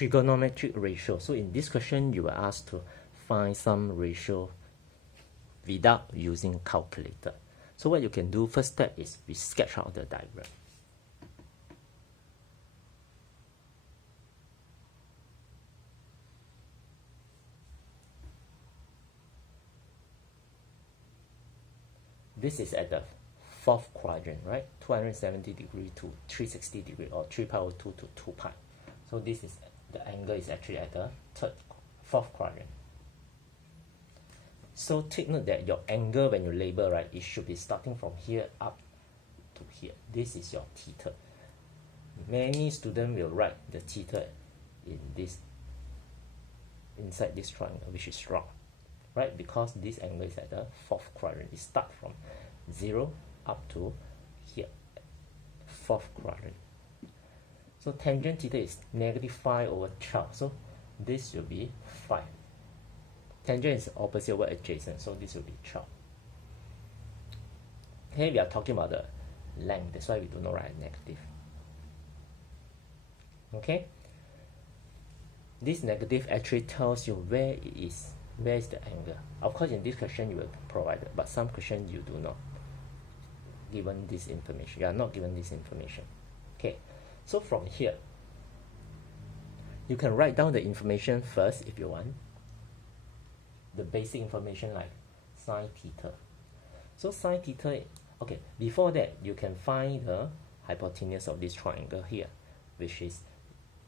trigonometric ratio. So in this question, you were asked to find some ratio without using calculator. So what you can do, first step is we sketch out the diagram. This is at the fourth quadrant, right? 270 degree to 360 degree, or 3 pi over 2 to 2 pi. So this is, the angle is actually at the fourth quadrant. So take note that your angle, when you label, right, it should be starting from here up to here. This is your theta. Many students will write the theta in this, inside this triangle, which is wrong, right? Because this angle is at the fourth quadrant. It starts from 0 up to here, fourth quadrant. So tangent theta is -5 over 12. So this will be 5. Tangent is opposite over adjacent, so this will be 12. Here we are talking about the length, that's why we do not write negative. Okay? This negative actually tells you where it is, where is the angle. Of course, in this question you will provide it, but some questions you do not given this information. You are not given this information. Okay, so from here, you can write down the information first if you want. The basic information like sine theta. So sine theta, okay, before that, you can find the hypotenuse of this triangle here, which is,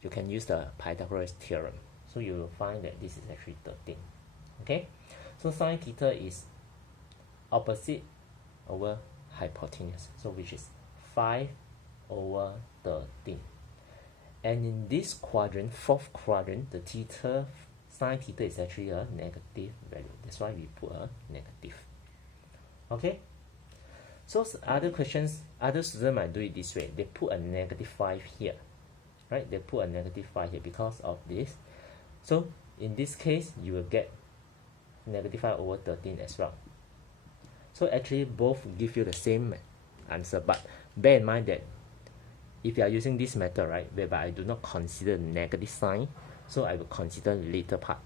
you can use the Pythagoras theorem. So you will find that this is actually 13. Okay, so sine theta is opposite over hypotenuse, so which is 5 over 13. And in this quadrant, fourth quadrant, the theta, sine theta is actually a negative value. That's why we put a negative. Okay, so other questions, other students might do it this way. They put a -5 here, right? They put a -5 here because of this. So in this case, you will get -5 over 13 as well. So actually both give you the same answer, but bear in mind that if you are using this method, right, whereby I do not consider the negative sign, so I will consider the later part,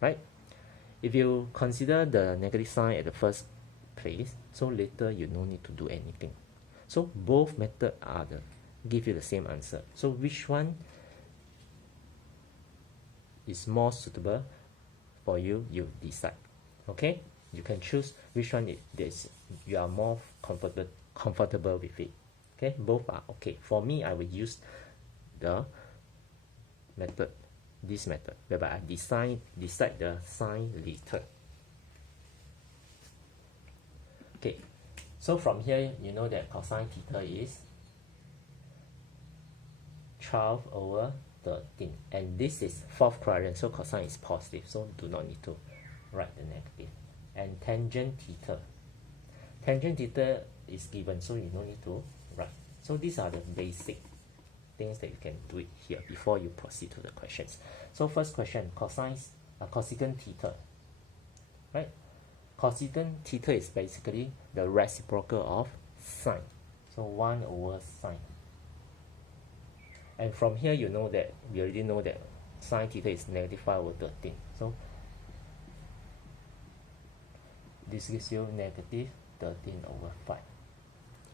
right? If you consider the negative sign at the first place, so later you no need to do anything. So both methods are give you the same answer. So which one is more suitable for you, you decide. Okay, you can choose which one you are more comfortable with it. Okay, both are okay. For me, I will use the method, this method, whereby I decide the sign later. Okay, so from here you know that cosine theta is 12 over 13, and this is fourth quadrant, so cosine is positive, so do not need to write the negative. And tangent theta is given, so you don't need to write. So these are the basic things that you can do it here before you proceed to the questions. So first question, cosecant theta, right? Cosecant theta is basically the reciprocal of sine, so 1 over sine. And from here you know that, we already know that sine theta is -5 over 13. So this gives you -13 over 5.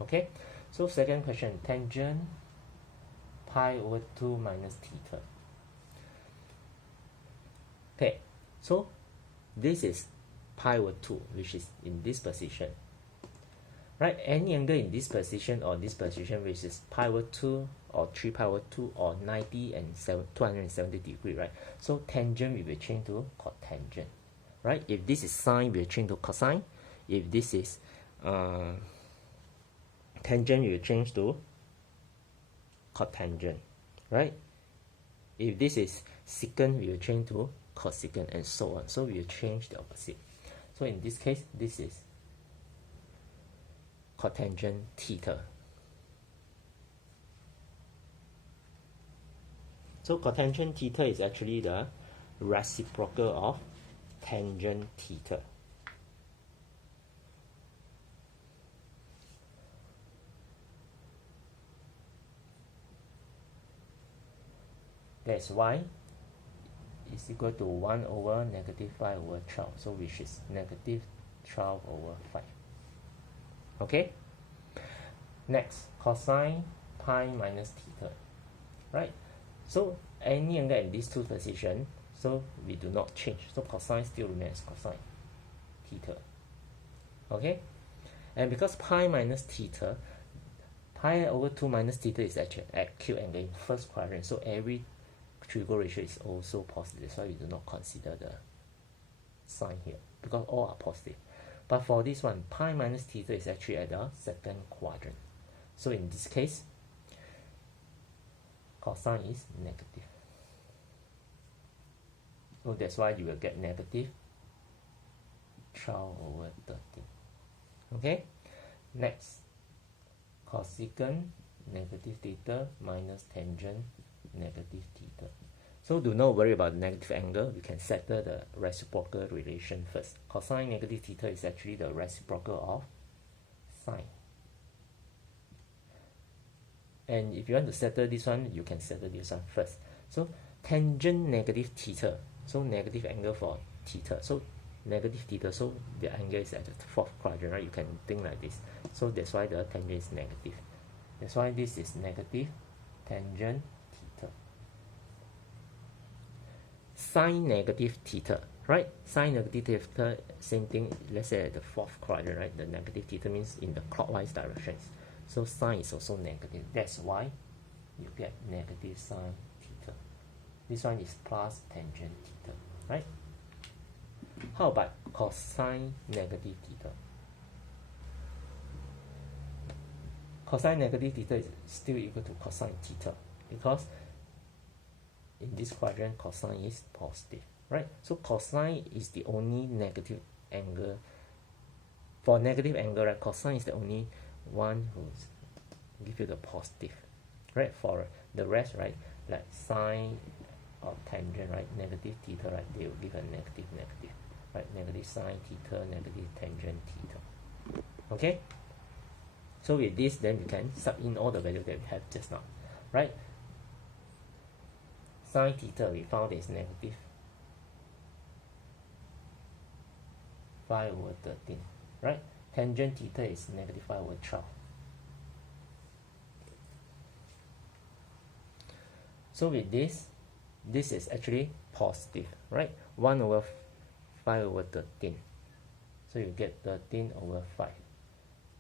Okay, so second question, tangent pi over 2 minus theta. Okay, so this is pi over 2, which is in this position, right? Any angle in this position or this position, which is pi over 2 or 3 pi over 2 or 90 and 270 degree, right? So tangent we will change to cotangent, right? If this is sine, we will change to cosine. If this is tangent, we will change to cotangent, right? If this is secant, we will change to cosecant, and so on. So we will change the opposite. So in this case, this is cotangent theta. So cotangent theta is actually the reciprocal of tangent theta. That's y is equal to 1 over negative 5 over 12, so which is negative 12 over 5. Okay? Next, cosine pi minus theta. Right? So any angle in these two positions, so we do not change. So cosine still remains cosine theta. Okay? And because pi minus theta, pi over 2 minus theta is actually acute angle in first quadrant. So every trigo ratio is also positive. So you do not consider the sign here because all are positive. But for this one, pi minus theta is actually at the second quadrant. So in this case, cosine is negative. So that's why you will get negative 12 over 13. Okay? Next, cosecant negative theta minus tangent negative theta. So do not worry about the negative angle. You can settle the reciprocal relation first. Cosine negative theta is actually the reciprocal of sine. And if you want to settle this one, you can settle this one first. So tangent negative theta. So negative angle for theta. So negative theta. So the angle is at the fourth quadrant, right? You can think like this. So that's why the tangent is negative. That's why this is negative tangent theta. Sine negative theta, right? Sine negative theta, same thing. Let's say at the fourth quadrant, right? The negative theta means in the clockwise directions. So sine is also negative. That's why you get negative sine theta. This one is plus tangent theta, right? How about cosine negative theta? Cosine negative theta is still equal to cosine theta because in this quadrant cosine is positive, right? So cosine is the only negative angle. For negative angle, right, cosine is the only one who give you the positive, right? For the rest, right, like sine or tangent, right, negative theta, right, they will give a negative, right, negative sine theta, negative tangent theta. Okay? So with this, then you can sub in all the values that we have just now, right? Sine theta we found is negative 5 over 13, right? Tangent theta is negative 5 over 12. So with this is actually positive, right? 1 over 5 over 13. So you get 13 over 5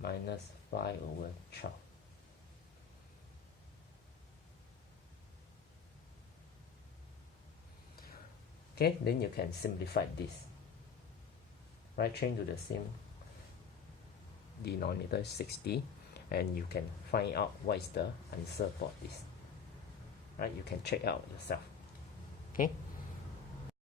minus 5 over 12. Okay, then you can simplify this. Right, change to the same denominator 60, and you can find out what is the answer for this. Right, you can check out yourself. Okay.